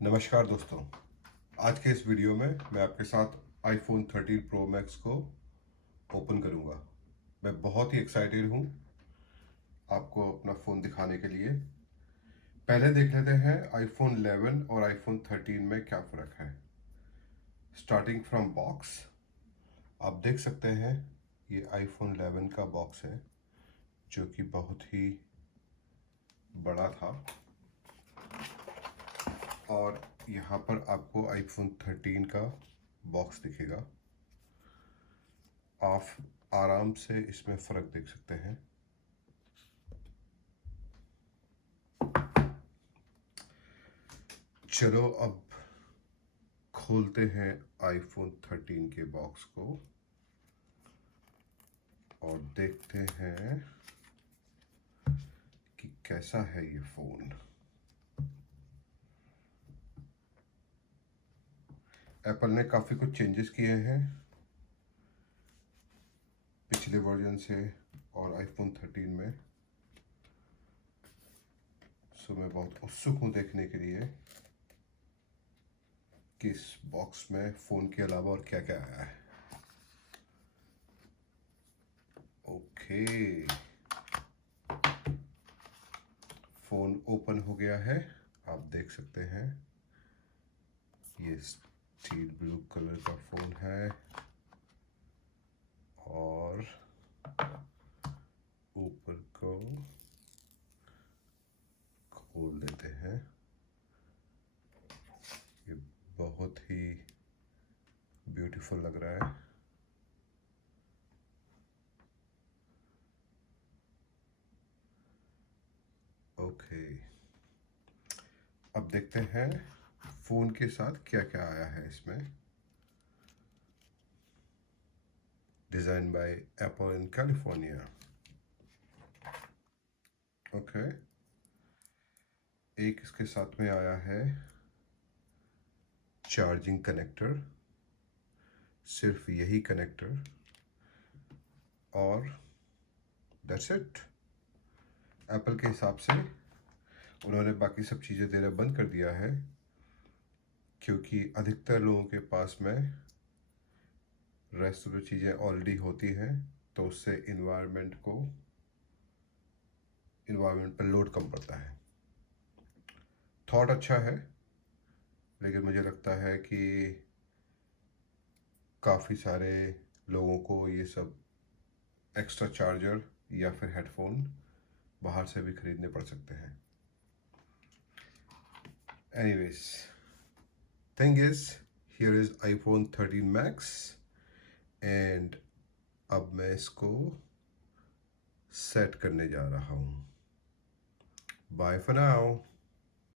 नमस्कार दोस्तों। आज के इस वीडियो में मैं आपके साथ iPhone 13 Pro Max को ओपन करूंगा। मैं बहुत ही एक्साइटेड हूं आपको अपना फ़ोन दिखाने के लिए। पहले देख लेते हैं iPhone 11 और iPhone 13 में क्या फ़र्क है। स्टार्टिंग फ्रॉम बॉक्स, आप देख सकते हैं ये iPhone 11 का बॉक्स है जो कि बहुत ही बड़ा था, और यहाँ पर आपको iPhone 13 का बॉक्स दिखेगा। आप आराम से इसमें फ़र्क देख सकते हैं। चलो अब खोलते हैं iPhone 13 के बॉक्स को और देखते हैं कि कैसा है ये फ़ोन। एप्पल ने काफ़ी कुछ चेंजेस किए हैं पिछले वर्जन से और iPhone 13 में, सो मैं बहुत उत्सुक हूँ देखने के लिए कि इस बॉक्स में फ़ोन के अलावा और क्या क्या आया है। ओके, फ़ोन ओपन हो गया है। आप देख सकते हैं ये स्टील ब्लू कलर का फ़ोन है और ऊपर को खोल देते हैं। ये बहुत ही ब्यूटीफुल लग रहा है। ओके, अब देखते हैं फ़ोन के साथ क्या क्या आया है इसमें। Design by apple in California. Okay, एक इसके साथ में आया है चार्जिंग कनेक्टर, सिर्फ यही कनेक्टर, और दैट्स इट। एप्पल के हिसाब से उन्होंने बाकी सब चीज़ें देना बंद कर दिया है क्योंकि अधिकतर लोगों के पास में रेस्ट ऑफ चीज़ें ऑलरेडी होती हैं, तो उससे इन्वायरमेंट पर लोड कम पड़ता है। थॉट अच्छा है, लेकिन मुझे लगता है कि काफ़ी सारे लोगों को ये सब एक्स्ट्रा चार्जर या फिर हेडफोन बाहर से भी खरीदने पड़ सकते हैं। Anyways, thing is here is iPhone 13 Max and अब मैं इसको सेट करने जा रहा हूँ। Bye for now.